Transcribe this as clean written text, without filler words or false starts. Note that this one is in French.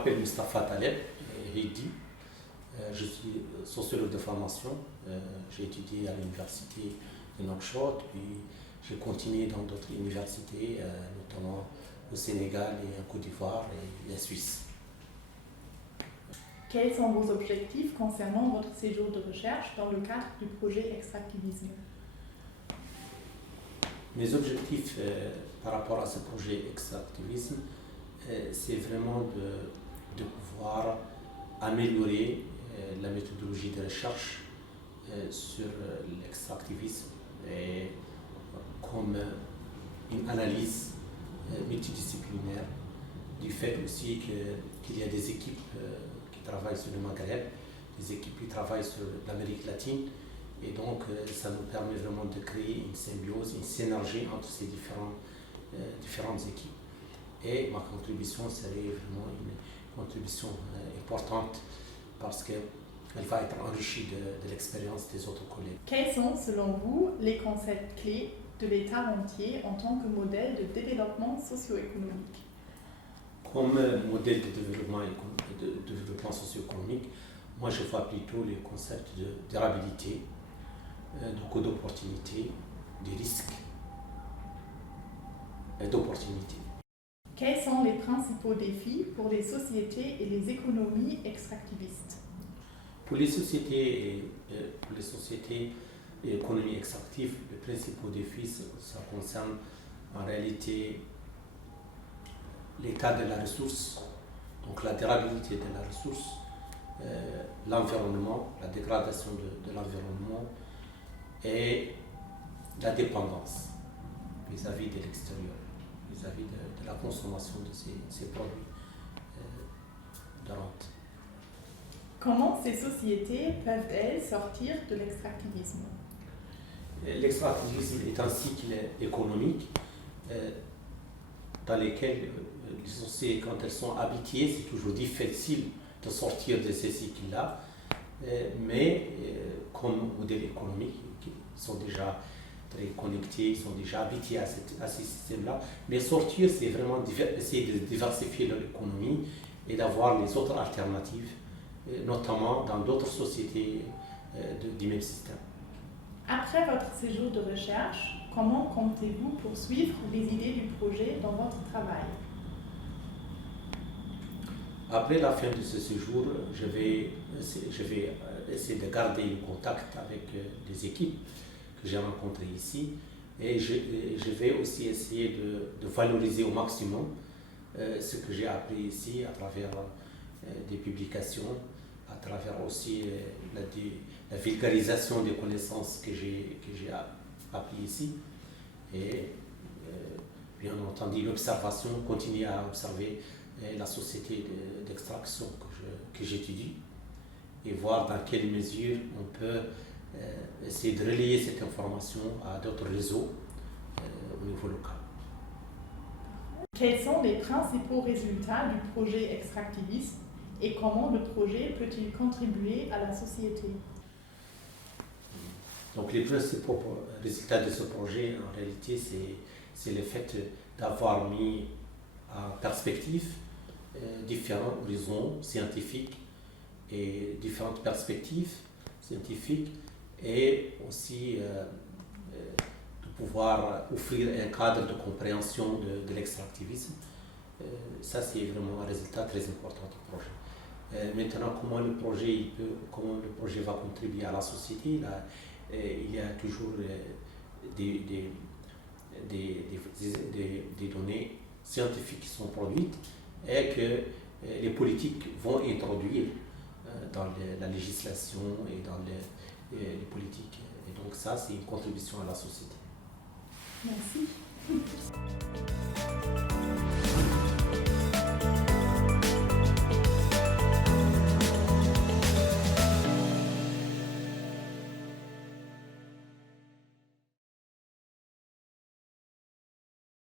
m'appelle Mustapha Taleb Heidi. Je suis sociologue de formation. J'ai étudié à l'université de Nouakchott, puis j'ai continué dans d'autres universités, notamment au Sénégal et en Côte d'Ivoire et en Suisse. Quels sont vos objectifs concernant votre séjour de recherche dans le cadre du projet Extractivisme? Mes objectifs par rapport à ce projet Extractivisme, c'est vraiment de pouvoir améliorer la méthodologie de recherche sur l'extractivisme et comme une analyse multidisciplinaire du fait aussi qu'il y a des équipes qui travaillent sur le Maghreb, des équipes qui travaillent sur l'Amérique latine, et donc ça nous permet vraiment de créer une symbiose, une synergie entre ces différentes équipes. Et ma contribution serait vraiment une contribution importante parce qu'elle va être enrichie de l'expérience des autres collègues. Quels sont, selon vous, les concepts clés de l'État entier en tant que modèle de développement socio-économique? Comme modèle de développement socio-économique, moi je vois plutôt les concepts de durabilité, de coût d'opportunité, des risques et d'opportunités. Quels sont les principaux défis pour les sociétés et les économies extractivistes? Pour les sociétés et économies extractives, les principaux défis, ça concerne en réalité l'état de la ressource, donc la durabilité de la ressource, l'environnement, la dégradation de l'environnement et la dépendance vis-à-vis de l'extérieur, vis-à-vis de la consommation de ces produits de rente. Comment ces sociétés peuvent-elles sortir de l'extractivisme? L'extractivisme est un cycle économique dans lequel les sociétés, quand elles sont habituées, c'est toujours difficile de sortir de ces cycles-là, mais comme modèle économique, ils sont déjà très connectés, ils sont déjà habitués à ces systèmes-là. Mais sortir, c'est vraiment essayer de diversifier leur économie et d'avoir les autres alternatives, notamment dans d'autres sociétés du même système. Après votre séjour de recherche, comment comptez-vous poursuivre les idées du projet dans votre travail? Après la fin de ce séjour, je vais essayer de garder le contact avec les équipes que j'ai rencontrées ici et je vais aussi essayer de valoriser au maximum ce que j'ai appris ici à travers des publications, à travers aussi la vulgarisation des connaissances que j'ai appris ici et bien entendu l'observation, continuer à observer la société d'extraction que j'étudie et voir dans quelle mesure on peut essayer de relayer cette information à d'autres réseaux au niveau local. Quels sont les principaux résultats du projet Extractivisme et comment le projet peut-il contribuer à la société? Donc les principaux résultats de ce projet, en réalité, c'est le fait d'avoir mis en perspective différents horizons scientifiques et différentes perspectives scientifiques et aussi de pouvoir offrir un cadre de compréhension de l'extractivisme. Ça, c'est vraiment un résultat très important du projet. Maintenant, comment le projet va contribuer à la société? Là, il y a toujours des données scientifiques qui sont produites et que les politiques vont introduire dans la législation et dans les politiques. Et donc ça, c'est une contribution à la société. Merci.